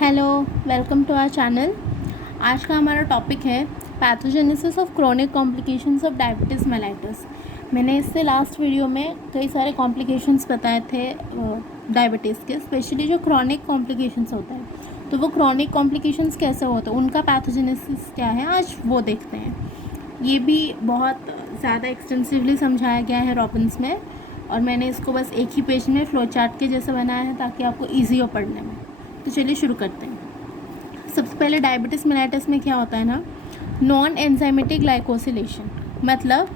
Hello, welcome to our channel. आज का हमारा टॉपिक है pathogenesis of chronic complications of diabetes mellitus. मैंने इससे लास्ट वीडियो में कई सारे कॉम्प्लिकेशंस बताए थे डायबिटीज़ के, स्पेशली जो क्रोनिक कॉम्प्लिकेशंस होता है। तो वो क्रोनिक कॉम्प्लिकेशंस कैसे होते हैं, उनका पैथोजेनेसिस क्या है, आज वो देखते हैं। ये भी बहुत ज़्यादा एक्सटेंसिवली समझाया गया है रॉबिन्स में, और मैंने इसको बस एक ही पेज में फ्लो चार्ट के जैसे बनाया है ताकि आपको ईजी हो पढ़ने में। तो चलिए शुरू करते हैं। सबसे पहले डायबिटीज़ मेलाइटस में क्या होता है ना, नॉन एंजाइमेटिक ग्लाइकोसिलेशन, मतलब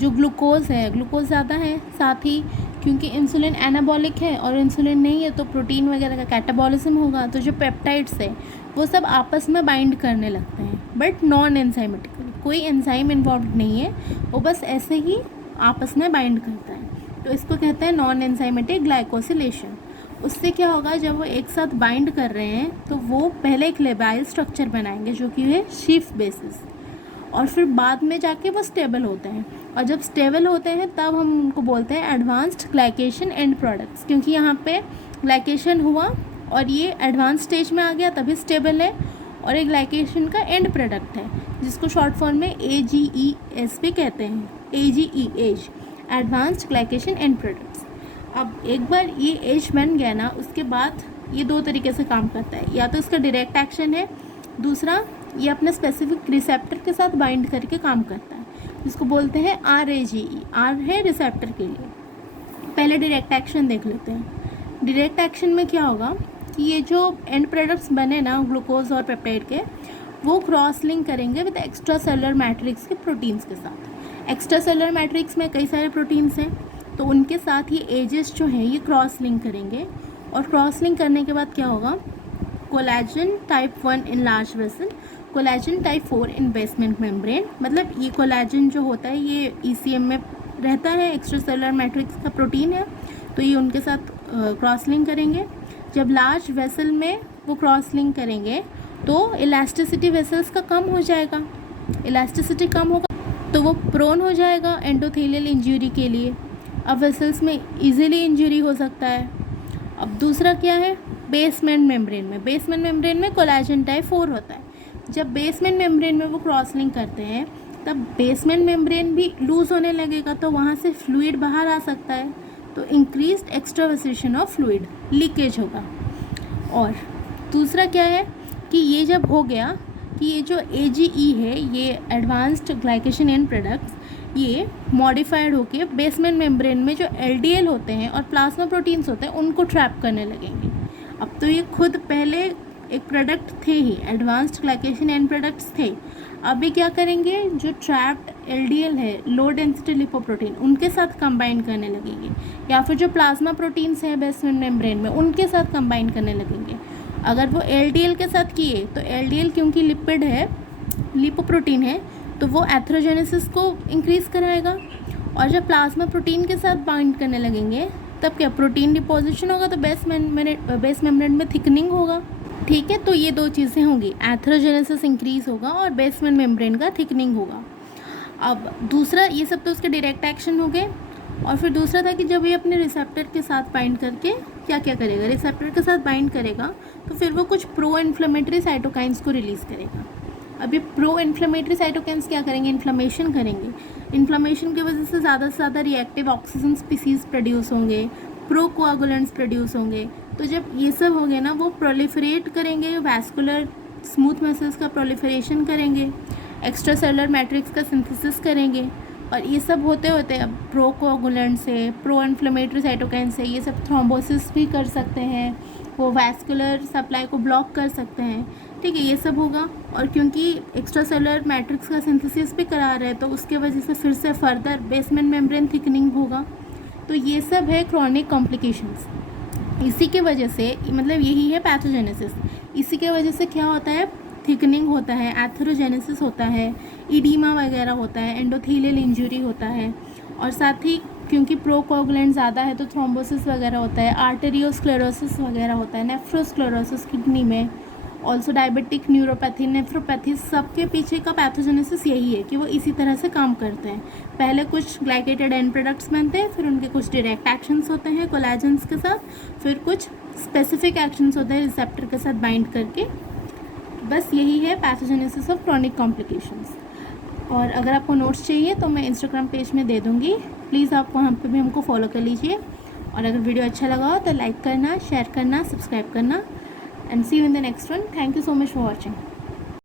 जो ग्लूकोज है, ग्लूकोज ज़्यादा है, साथ ही क्योंकि इंसुलिन एनाबॉलिक है और इंसुलिन नहीं है तो प्रोटीन वगैरह का कैटाबॉलिज्म होगा, तो जो पेप्टाइड्स है वो सब आपस में बाइंड करने लगते हैं, बट नॉन एंजाइमेटिकली। कोई एंजाइम इन्वॉल्व नहीं है, वो बस ऐसे ही आपस में बाइंड करता है, तो इसको कहते हैं नॉन एंजाइमेटिक ग्लाइकोसिलेशन। उससे क्या होगा, जब वो एक साथ बाइंड कर रहे हैं तो वो पहले एक लेबाइल स्ट्रक्चर बनाएंगे जो कि है शीफ बेसिस, और फिर बाद में जाके वो स्टेबल होते हैं, और जब स्टेबल होते हैं तब हम उनको बोलते हैं एडवांस्ड ग्लाइकेशन एंड प्रोडक्ट्स, क्योंकि यहाँ पे ग्लाइकेशन हुआ और ये एडवांस स्टेज में आ गया तभी स्टेबल है, और एक ग्लाइकेशन का एंड प्रोडक्ट है जिसको शॉर्ट फॉर्म में AGES भी कहते हैं, AGE, advanced glycation end products. अब एक बार ये एज बन गया ना, उसके बाद ये दो तरीके से काम करता है, या तो इसका डायरेक्ट एक्शन है, दूसरा ये अपने स्पेसिफिक रिसेप्टर के साथ बाइंड करके काम करता है, जिसको बोलते हैं RAGE। R है रिसेप्टर के लिए। पहले डायरेक्ट एक्शन देख लेते हैं। डायरेक्ट एक्शन में क्या होगा कि ये जो एंड प्रोडक्ट्स बने ना ग्लूकोज और पेप्टाइड के, वो क्रॉस लिंक करेंगे विद एक्स्ट्रा सेलुलर मैट्रिक्स के प्रोटीन्स के साथ। एक्स्ट्रा सेलुलर मैट्रिक्स में कई सारे प्रोटीन्स हैं, तो उनके साथ ये एजेस जो हैं ये क्रॉस लिंक करेंगे, और क्रॉस लिंक करने के बाद क्या होगा, collagen type 1 in large vessel, collagen type 4 in basement membrane. मतलब ये कोलेजन जो होता है ये ECM में रहता है, एक्स्ट्रा सेलुलर मैट्रिक्स का प्रोटीन है, तो ये उनके साथ क्रॉस लिंक करेंगे। जब लार्ज वेसल में वो क्रॉस लिंक करेंगे तो इलास्टिसिटी वेसल्स का कम हो जाएगा, इलास्टिसिटी कम होगा तो वो प्रोन हो जाएगा एंडोथेलियल इंजरी के लिए। अब वेसल्स में इजीली इंजरी हो सकता है। अब दूसरा क्या है, बेसमेंट मेम्ब्रेन में, बेसमेंट मेम्ब्रेन में कोलेजन टाइप 4 होता है। जब बेसमेंट मेम्ब्रेन में वो क्रॉस लिंक करते हैं तब बेसमेंट मेम्ब्रेन भी लूज़ होने लगेगा, तो वहाँ से फ्लूइड बाहर आ सकता है, तो इंक्रीज्ड एक्सट्रावेसेशन ऑफ फ्लूइड, लीकेज होगा। और दूसरा क्या है कि ये जब हो गया कि ये जो AGE है, ये एडवांस्ड ग्लाइकेशन एंड प्रोडक्ट्स, ये मॉडिफाइड होके बेसमेंट मेम्ब्रेन में जो LDL होते हैं और प्लाज्मा प्रोटीन्स होते हैं उनको ट्रैप करने लगेंगे। अब तो ये खुद पहले एक प्रोडक्ट थे ही, एडवांस्ड ग्लाइकेशन एंड प्रोडक्ट्स थे, अभी क्या करेंगे, जो ट्रैप्ड LDL है, लो डेंसिटी लिपोप्रोटीन, उनके साथ कंबाइन करने लगेंगे, या फिर जो प्लाज्मा प्रोटीन्स हैं बेसमेंट मेम्ब्रेन में उनके साथ कंबाइन करने लगेंगे। अगर वो LDL के साथ किए तो LDL क्योंकि लिपिड है, लिपोप्रोटीन है, तो वो एथेरोजेनेसिस को इंक्रीज़ कराएगा, और जब प्लाज्मा प्रोटीन के साथ बाइंड करने लगेंगे तब क्या, प्रोटीन डिपोजिशन होगा, तो बेस मेम्ब्रेन में थिकनिंग होगा। ठीक है, तो ये दो चीज़ें होंगी, एथेरोजेनेसिस इंक्रीज़ होगा और बेसमेंट मेम्ब्रेन का थिकनिंग होगा। अब दूसरा, ये सब तो उसके डायरेक्ट एक्शन हो गए, और फिर दूसरा था कि जब ये अपने रिसेप्टर के साथ बाइंड करके क्या क्या करेगा, रिसेप्टर के साथ बाइंड करेगा तो फिर वो कुछ प्रो इन्फ्लेमेटरी साइटोकाइंस को रिलीज़ करेगा। अब ये प्रो इन्फ्लेमेटरी साइटोकाइंस क्या करेंगे, इन्फ्लेमेशन करेंगे। इन्फ्लेमेशन की वजह से ज़्यादा रिएक्टिव ऑक्सीजन स्पीसीज प्रोड्यूस होंगे, प्रो कोआगुलेंट्स प्रोड्यूस होंगे। तो जब ये सब हो गए ना, वो प्रोलिफरेट करेंगे, वैस्कुलर स्मूथ मसल्स का प्रोलिफरेशन करेंगे, एक्स्ट्रा सेलुलर मैट्रिक्स का सिंथेसिस करेंगे, और ये सब होते होते अब प्रो कोआगुलेंट से, प्रो इन्फ्लेमेटरी साइटोकाइन से ये सब थ्रोम्बोसिस भी कर सकते हैं, वो वैस्कुलर सप्लाई को ब्लॉक कर सकते हैं। ठीक है, ये सब होगा, और क्योंकि एक्स्ट्रा सेलुलर मैट्रिक्स का सिंथेसिस भी करा रहे हैं तो उसके वजह से फिर से फर्दर बेसमेंट मेम्ब्रेन थिकनिंग होगा। तो ये सब है क्रॉनिक कॉम्प्लिकेशंस। इसी के वजह से, मतलब यही है पैथोजेनेसिस। इसी के वजह से क्या होता है, थिकनिंग होता है, एथेरोजेनेसिस होता है, इडीमा वगैरह होता है, एंडोथेलियल इंजरी होता है, और साथ ही क्योंकि प्रोकोगुलेंट ज़्यादा है तो थ्रोम्बोसिस वगैरह होता है, आर्टेरियोस्क्लेरोसिस वगैरह होता है, नेफ्रोस्क्लेरोसिस किडनी में, ऑल्सो डायबिटिक न्यूरोपैथी, नेफ्रोपैथी, सबके पीछे का पैथोजेनेसिस यही है कि वो इसी तरह से काम करते हैं। पहले कुछ ग्लाइकेटेड एंड प्रोडक्ट्स बनते हैं, फिर उनके कुछ डायरेक्ट एक्शंस होते हैं कोलेजेंस के साथ, फिर कुछ स्पेसिफिक एक्शंस होते हैं रिसेप्टर के साथ बाइंड करके। बस यही है पैथोजेनेसिस ऑफ क्रॉनिक कॉम्प्लिकेशंस। और अगर आपको नोट्स चाहिए तो मैं इंस्टाग्राम पेज में दे दूँगी, प्लीज़ आप वहाँ पे भी हमको फॉलो कर लीजिए। और अगर वीडियो अच्छा लगा हो तो लाइक करना, शेयर करना, सब्सक्राइब करना। And see you in the next one. Thank you so much for watching.